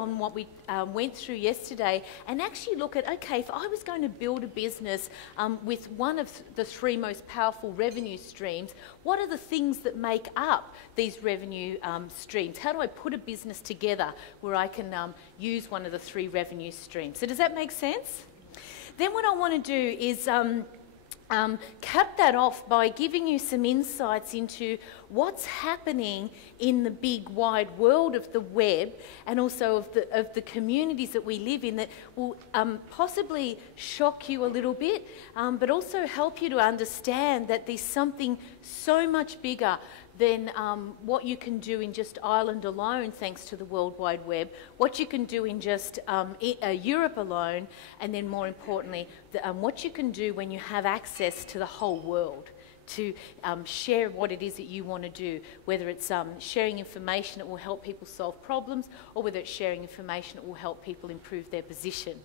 on what we went through yesterday and actually look at, okay, if I was going to build a business with one of the three most powerful revenue streams, what are the things that make up these revenue streams? How do I put a business together where I can use one of the three revenue streams? So does that make sense? Then what I want to do is cap that off by giving you some insights into what's happening in the big wide world of the web and also of the communities that we live in that will possibly shock you a little bit, but also help you to understand that there's something so much bigger than what you can do in just Ireland alone, thanks to the World Wide Web, what you can do in just Europe alone, and then more importantly, what you can do when you have access to the whole world to share what it is that you want to do, whether it's sharing information that will help people solve problems or whether it's sharing information that will help people improve their position.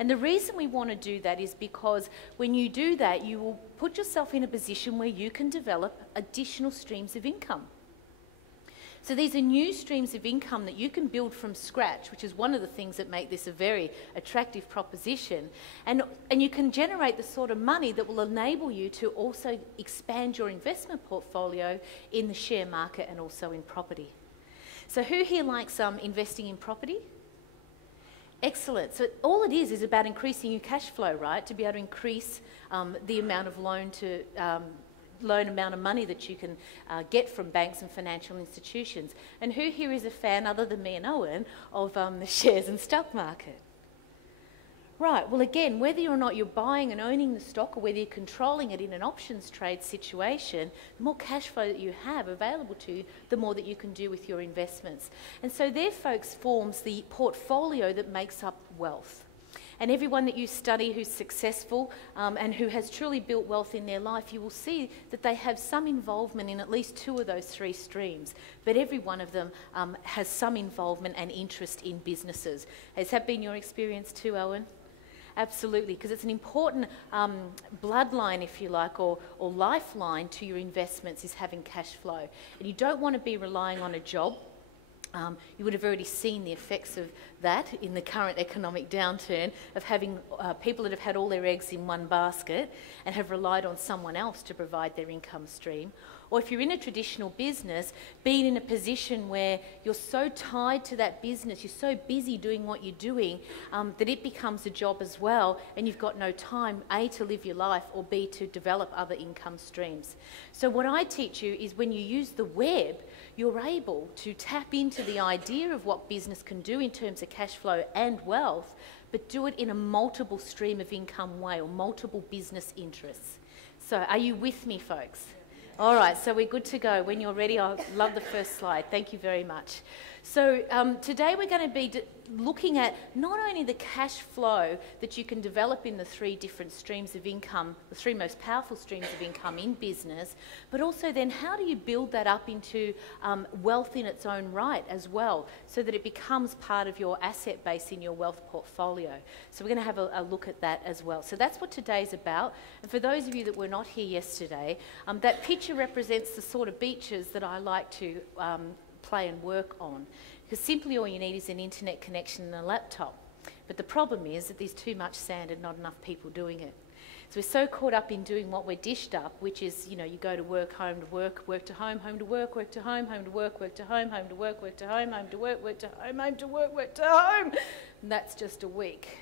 And the reason we want to do that is because when you do that, you will put yourself in a position where you can develop additional streams of income. So these are new streams of income that you can build from scratch, which is one of the things that make this a very attractive proposition. And you can generate the sort of money that will enable you to also expand your investment portfolio in the share market and also in property. So who here likes investing in property? Excellent. So all it is about increasing your cash flow, right? To be able to increase the amount of loan amount of money that you can get from banks and financial institutions. And who here is a fan, other than me and Owen, of the shares and stock market? Right, well again, whether or not you're buying and owning the stock or whether you're controlling it in an options trade situation, the more cash flow that you have available to you, the more that you can do with your investments. And so there, folks, forms the portfolio that makes up wealth. And everyone that you study who's successful and who has truly built wealth in their life, you will see that they have some involvement in at least two of those three streams. But every one of them has some involvement and interest in businesses. Has that been your experience too, Owen? Absolutely, because it's an important bloodline, if you like, or lifeline to your investments is having cash flow. And you don't want to be relying on a job. You would have already seen the effects of that in the current economic downturn of having people that have had all their eggs in one basket and have relied on someone else to provide their income stream. Or if you're in a traditional business, being in a position where you're so tied to that business, you're so busy doing what you're doing, that it becomes a job as well, and you've got no time, A, to live your life, or B, to develop other income streams. So what I teach you is when you use the web, you're able to tap into the idea of what business can do in terms of cash flow and wealth, but do it in a multiple stream of income way or multiple business interests. So are you with me, folks? All right, so we're good to go. When you're ready, I love the first slide. Thank you very much. So today we're going to be looking at not only the cash flow that you can develop in the three different streams of income, the three most powerful streams of income in business, but also then how do you build that up into wealth in its own right as well, so that it becomes part of your asset base in your wealth portfolio. So we're going to have a look at that as well. So that's what today's about. And for those of you that were not here yesterday, that picture represents the sort of beaches that I like to play and work on, because simply all you need is an internet connection and a laptop. But the problem is that there's too much sand and not enough people doing it. So we're so caught up in doing what we're dished up, which is, you know, you go to work, home to work, work to home, home to work, work to home, home to work, work to home, home to work, work to home, home to work, work to home, home to work, work to home. And that's just a week.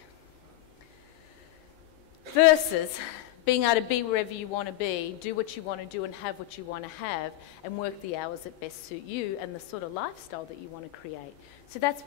Versus being able to be wherever you want to be, do what you want to do and have what you want to have, and work the hours that best suit you and the sort of lifestyle that you want to create. So that's